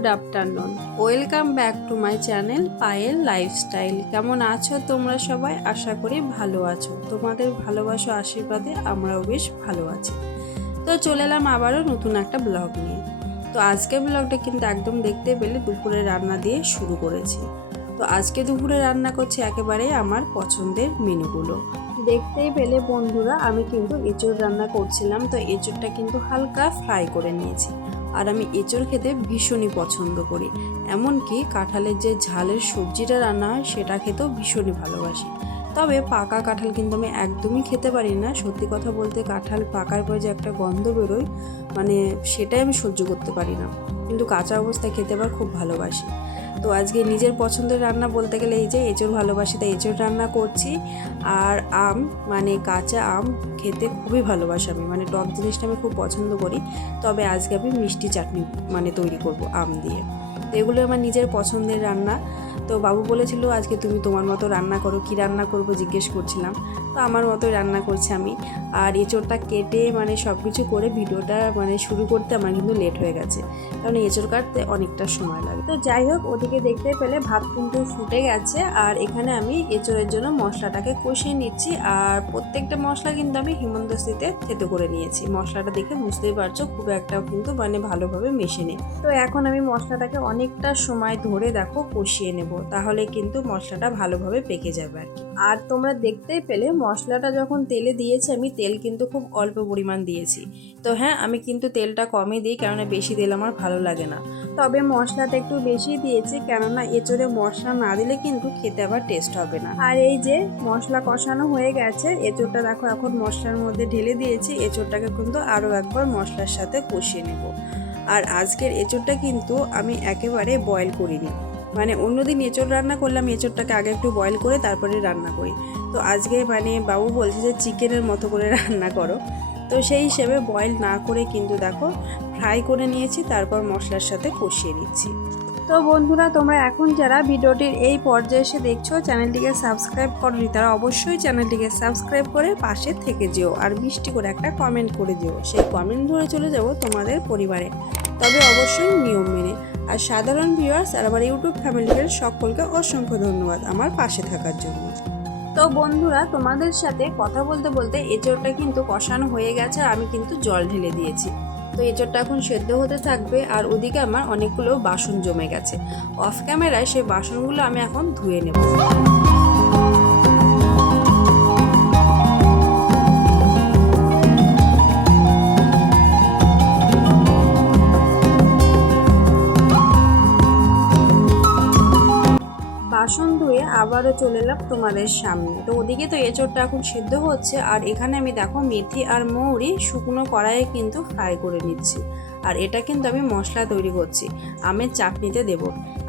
Good afternoon welcome back to my channel Payel lifestyle কেমন আছো তোমরা সবাই? আশা করি ভালো আছো। তোমাদের ভালোবাসো, আশীর্বাদে আমরাও বেশ ভালো আছি। তো চলে এলাম আবারও নতুন একটা ব্লগ নিয়ে। তো আজকে ব্লগটা কিন্তু একদম দেখতে পেলে দুপুরে রান্না দিয়ে শুরু করেছি। তো আজকে দুপুরে রান্না করছি একেবারে আমার পছন্দের মেনুগুলো। দেখতেই পেলে বন্ধুরা, আমি কিন্তু এঁচড় রান্না করছিলাম, তো এঁচড়টা কিন্তু হালকা ফ্রাই করে নিয়েছি। আর আমি এঁচড় খেতে ভীষণই পছন্দ করি। এমনকি কাঁঠালের যে ঝালের সবজিটা রান্না হয়, সেটা খেতেও ভীষণই ভালোবাসি। তবে পাকা কাঁঠাল কিন্তু আমি একদমই খেতে পারি না। সত্যি কথা বলতে কাঁঠাল পাকার পরে যে একটা গন্ধ বেরোয় মানে সেটাই আমি সহ্য করতে পারি না। কিন্তু কাঁচা অবস্থায় খেতে আবার খুব ভালোবাসি। তো আজকে নিজের পছন্দের রান্না বলতে গেলে এই যে এঁচড় ভালোবাসি, তাই এঁচড় রান্না করছি। আর আম মানে কাঁচা আম খেতে খুবই ভালোবাসি আমি। মানে টক জিনিসটা আমি খুব পছন্দ করি। তবে আজকে আমি মিষ্টি চাটনি মানে তৈরি করব আম দিয়ে। তো এগুলো আমার নিজের পছন্দের রান্না। তো বাবু বলেছিল, আজকে তুমি তোমার মতো রান্না করো। কি রান্না করব? জিজ্ঞেস করছিলাম। তো আমার মতোই রান্না করছি আমি। আর এঁচড়টা কেটে মানে সব কিছু করে ভিডিওটা মানে শুরু করতে আমার কিন্তু লেট হয়ে গেছে। কারণ এঁচড় কাটতে অনেকটা সময় লাগে। তো যাই হোক, ওদিকে দেখতে পেলে ভাত কিন্তু ফুটে গেছে। আর এখানে আমি এঁচড়ের জন্য মশলাটাকে কষিয়ে নিচ্ছি। আর প্রত্যেকটা মশলা কিন্তু আমি হিমন্তস্থিতে থেতো করে নিয়েছি। মশলাটা দেখে বুঝতেই পারছ, খুব একটা কিন্তু মানে ভালোভাবে মিশে নেই তো এখন আমি মশলাটাকে অনেকটা সময় ধরে দেখো কষিয়ে নেব। তাহলে কিন্তু মশলাটা ভালোভাবে পেকে যাবে আর কি। আর তোমরা দেখতেই পেলে মশলাটা যখন তেলে দিয়েছি আমি, তেল কিন্তু খুব অল্প পরিমাণ দিয়েছি। তো হ্যাঁ আমি কিন্তু তেলটা কমই দিই কেননা বেশি তেল আমার ভালো লাগে না। তবে মশলাটা একটু বেশি দিয়েছি কেননা এঁচড়ে মশলা না দিলে কিন্তু খেতে আবার টেস্ট হবে না। আর এই যে মশলা কষানো হয়ে গেছে, এঁচড়টা দেখো এখন মশলার মধ্যে ঢেলে দিয়েছি, এঁচড়টাকে কিন্তু আরও একবার মশলার সাথে কষিয়ে নেব। আর আজকের এঁচড়টা কিন্তু আমি একেবারে বয়েল করিনি। মানে অন্যদিন এঁচড় রান্না করলাম, এঁচড়টাকে আগে একটু বয়েল করে তারপরে রান্না করি। তো আজকে মানে বাবু বলছে যে চিকেনের মতো করে রান্না করো। তো সেই হিসেবে বয়েল না করে কিন্তু দেখো ফ্রাই করে নিয়েছি, তারপর মশলার সাথে কষিয়ে নিচ্ছি। তো বন্ধুরা, তোমরা এখন যারা ভিডিওটির এই পর্যায়ে এসে দেখছ, চ্যানেলটিকে সাবস্ক্রাইব করনি, তারা অবশ্যই চ্যানেলটিকে সাবস্ক্রাইব করে পাশে থেকে যেও আর মিষ্টি করে একটা কমেন্ট করে যেও। সেই কমেন্ট ধরে চলে যাব তোমাদের পরিবারে। তবে অবশ্যই নিয়ম মেনে। আর সাধারণ ভিউয়ার্স আর আমার ইউটিউব ফ্যামিলিদের সকলকে অসংখ্য ধন্যবাদ আমার পাশে থাকার জন্য। তো বন্ধুরা, তোমাদের সাথে কথা বলতে বলতে এঁচড়টা কিন্তু কষানো হয়ে গেছে আমি কিন্তু জল ঢেলে দিয়েছি। তো এঁচড়টা এখন সেদ্ধ হতে থাকবে আর ওদিকে আমার অনেকগুলো বাসন জমে গেছে। অফ ক্যামেরায় সেই বাসনগুলো আমি এখন ধুয়ে নেব। আবারও চলে এলাম তোমাদের সামনে। তো ওদিকে তো এঁচড়টা এখন সেদ্ধ হচ্ছে, আর এখানে আমি দেখো মেথি আর মৌরি শুকনো কড়াইয়ে কিন্তু ফ্রাই করে নিচ্ছি। আর এটা কিন্তু আমি মশলা তৈরি করছি, আমের চাটনিতে দেব।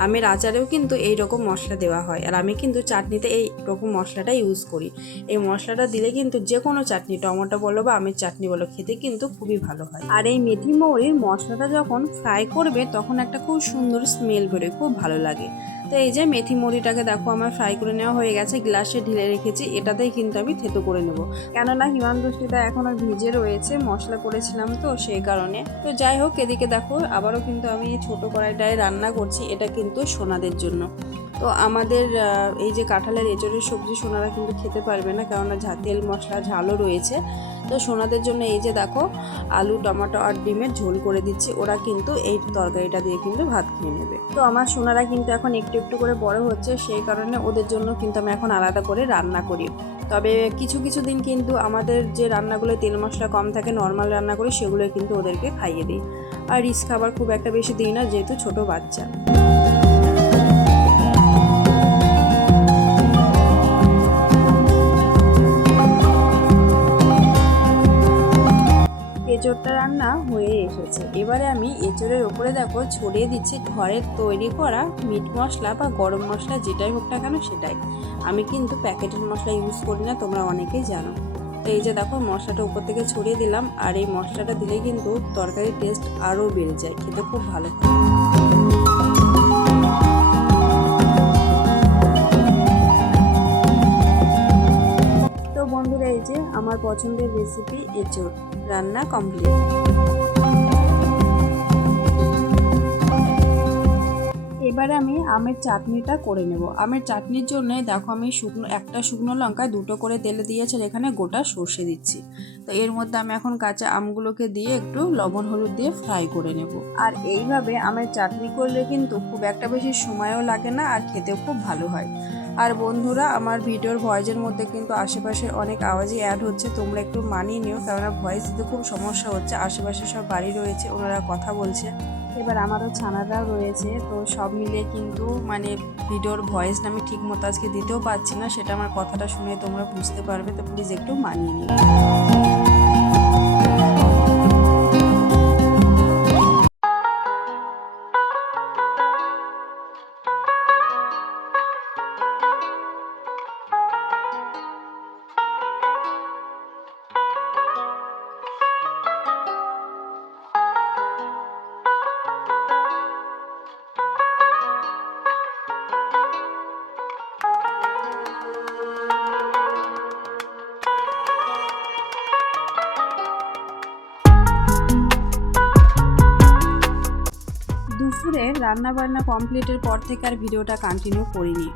আমের আচারেও কিন্তু এই রকম মশলা দেওয়া হয়। আর আমি কিন্তু চাটনিতে এই রকম মশলাটা ইউজ করি। এই মশলাটা দিলে কিন্তু যে কোনো চাটনি, টমেটো বলো বা আমের চাটনি বলো, খেতে কিন্তু খুবই ভালো হয়। আর এই মেথি মৌরির মশলাটা যখন ফ্রাই করবে, তখন একটা খুব সুন্দর স্মেল বেরোয়, খুব ভালো লাগে। তো এই যে মেথি মুড়িটাকে দেখো, আমার ফ্রাই করে নেওয়া হয়ে গেছে গ্লাসে ঢেলে রেখেছি, এটাতেই কিন্তু আমি থেতো করে নেব। কেননা হিমান হিমান্দুষ্টিটা এখনও ভিজে রয়েছে, মশলা করেছিলাম তো সেই কারণে। তো যাই হোক, এদিকে দেখো, আবারও কিন্তু আমি ছোট কড়াইটায় রান্না করছি, এটা কিন্তু সোনাদের জন্য। তো আমাদের এই যে কাঁঠালের এঁচড়ের সবজি সোনারা কিন্তু খেতে পারবে না, কেননা ঝা, তেল, মশলা, ঝালও রয়েছে। তো সোনাদের জন্য এই যে দেখো, আলু, টমেটো আর ডিমের ঝোল করে দিচ্ছি। ওরা কিন্তু এই তরকারিটা দিয়ে কিন্তু ভাত খেয়ে নেবে। তো আমার সোনারা কিন্তু এখন একটু একটু করে বড় হচ্ছে, সেই কারণে ওদের জন্য কিন্তু আমি এখন আলাদা করে রান্না করি। তবে কিছু কিছু দিন কিন্তু আমাদের যে রান্নাগুলো তেল, মশলা কম থাকে, নর্মাল রান্না করি সেগুলো কিন্তু ওদেরকে খাইয়ে দিই। আর রিচ খাবার খুব একটা বেশি দিই না, যেহেতু ছোট বাচ্চা। এঁচড়টা রান্না হয়ে এসেছে। এবারে আমি এঁচোড়ের ওপরে দেখো ছড়িয়ে দিচ্ছি ঘরের তৈরি করা মিট মশলা বা গরম মশলা যেটাই হোক না কেন সেটাই। আমি কিন্তু প্যাকেটের মশলা ইউজ করি না, তোমরা অনেকেই জানো। তো এই যে দেখো মশলাটা উপর থেকে ছড়িয়ে দিলাম, আর এই মশলাটা দিলে কিন্তু তরকারির টেস্ট আরও বেড়ে যায়, খেতে খুব ভালো হয়। বন্ধুরা এই যে আমার পছন্দের রেসিপি এঁচড়। রান্না কমপ্লিট এবারে আমি আমের চাটনিটা করে নেব। আমের চাটনির জন্য দেখো আমি শুকনো, একটা শুকনো লঙ্কা দুটো করে তেলে দিয়েছে এখানে গোটা সর্ষে দিচ্ছি। তো এর মধ্যে আমি এখন কাঁচা আমগুলোকে দিয়ে একটু লবণ, হলুদ দিয়ে ফ্রাই করে নেব। আর এইভাবে আমের চাটনি করলে কিন্তু খুব একটা বেশি সময়ও লাগে না আর খেতেও খুব ভালো হয়। আর বন্ধুরা, আমার ভিডিওর ভয়েসের মধ্যে কিন্তু আশেপাশে অনেক আওয়াজই অ্যাড হচ্ছে, তোমরা একটু মানিয়ে নিও, কেননা ভয়েস দিতে খুব সমস্যা হচ্ছে, আশেপাশে সব বাড়ি রয়েছে, ওনারা কথা বলছে। এবার আমারও ছানাটাও রয়েছে, তো সব মিলে কিন্তু মানে ভিডিওর ভয়েসটা আমি ঠিক মতো আজকে দিতেও পারছি না, সেটা আমার কথাটা শুনে তোমরা বুঝতে পারবে, তো প্লিজ একটু মানিয়ে নিও। দুপুরে রান্না বান্না কমপ্লিটের পর থেকে আর ভিডিওটা কন্টিনিউ করিনি।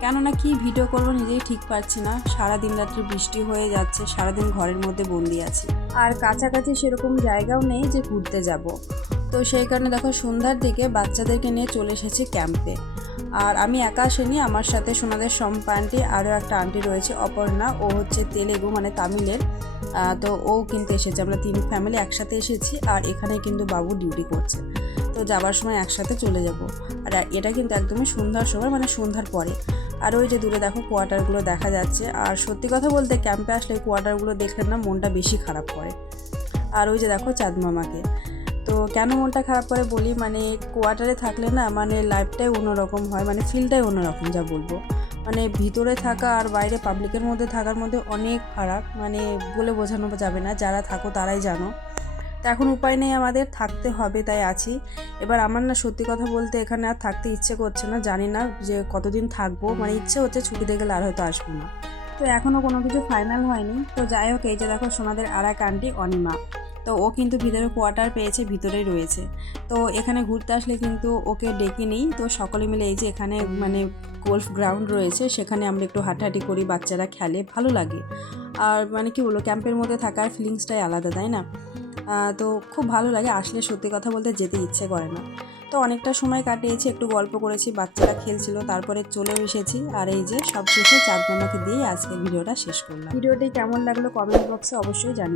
কেননা কি ভিডিও করব নিজেই ঠিক পাচ্ছি না। সারা দিন রাত্রে বৃষ্টি হয়ে যাচ্ছে, সারাদিন ঘরের মধ্যে বন্দি আছি। আর কাছাকাছি সেরকম জায়গাও নেই যে ঘুরতে যাব। তো সেই কারণে দেখো সন্ধ্যার দিকে বাচ্চাদেরকে নিয়ে চলে এসেছি ক্যাম্পে আর আমি একা আসিনি, আমার সাথে সোনাদের সম্পা আন্টি আরও একটা আন্টি রয়েছে, অপর্ণা। ও হচ্ছে তেলেগু মানে তামিলের। তো ও কিন্তু এসেছে, আমরা তিন ফ্যামিলি একসাথে এসেছি। আর এখানে কিন্তু বাবু ডিউটি করছে। তো যাবার সময় একসাথে চলে যাব। আর এটা কিন্তু একদমই সন্ধ্যার সময় মানে সন্ধ্যার পরে। আর ওই যে দূরে দেখো কোয়ার্টারগুলো দেখা যাচ্ছে। আর সত্যি কথা বলতে ক্যাম্পে আসলে কোয়ার্টারগুলো দেখলে না মনটা বেশি খারাপ করে। আর ওই যে দেখো চাঁদ মামাকে। তো কেন মনটা খারাপ করে বলি? মানে কোয়ার্টারে থাকলে না মানে লাইফটাই অন্যরকম হয় মানে ফিলটাই অন্যরকম যা বলব। মানে ভিতরে থাকা আর বাইরে পাবলিকের মধ্যে থাকার মধ্যে অনেক ফারাক। মানে বলে বোঝানো যাবে না, যারা থাকো তারাই জানো। তো এখন উপায় নেই আমাদের, থাকতে হবে তাই আছি। এবার আমার না সত্যি কথা বলতে এখানে আর থাকতে ইচ্ছে করছে না, জানি না যে কতদিন থাকব। মানে ইচ্ছে হচ্ছে ছুটিতে গেলে আর হয়তো আসব না। তো এখনও কোনো কিছু ফাইনাল হয়নি। তো যাই হোক, এই যে দেখো সোনাদের আর এক আন্টি অনিমা। তো ও কিন্তু ভিতরে কোয়ার্টার পেয়েছে, ভিতরেই রয়েছে। তো এখানে ঘুরতে আসলে কিন্তু ওকে ডেকে নিই। তো সকলে মিলে এই যে এখানে মানে গোল্ফ গ্রাউন্ড রয়েছে, সেখানে আমরা একটু হাঁটাহাঁটি করি, বাচ্চারা খেলে, ভালো লাগে। আর মানে কি বলব ক্যাম্পের মধ্যে থাকার ফিলিংসটাই আলাদা, তাই না? তো খুব ভালো লাগে আসলে সত্যি কথা বলতে যেতে ইচ্ছে করে না। তো অনেকটা সময় কাটিয়েছি, একটু গল্প করেছি, বাচ্চারা খেলছিল, তারপরে চলেও এসেছি। আর এই যে সব শেষে চাঁদ মামাকে দিয়ে আজকের ভিডিওটা শেষ করলাম। ভিডিওটি কেমন লাগল কমেন্ট বক্সে অবশ্যই জানি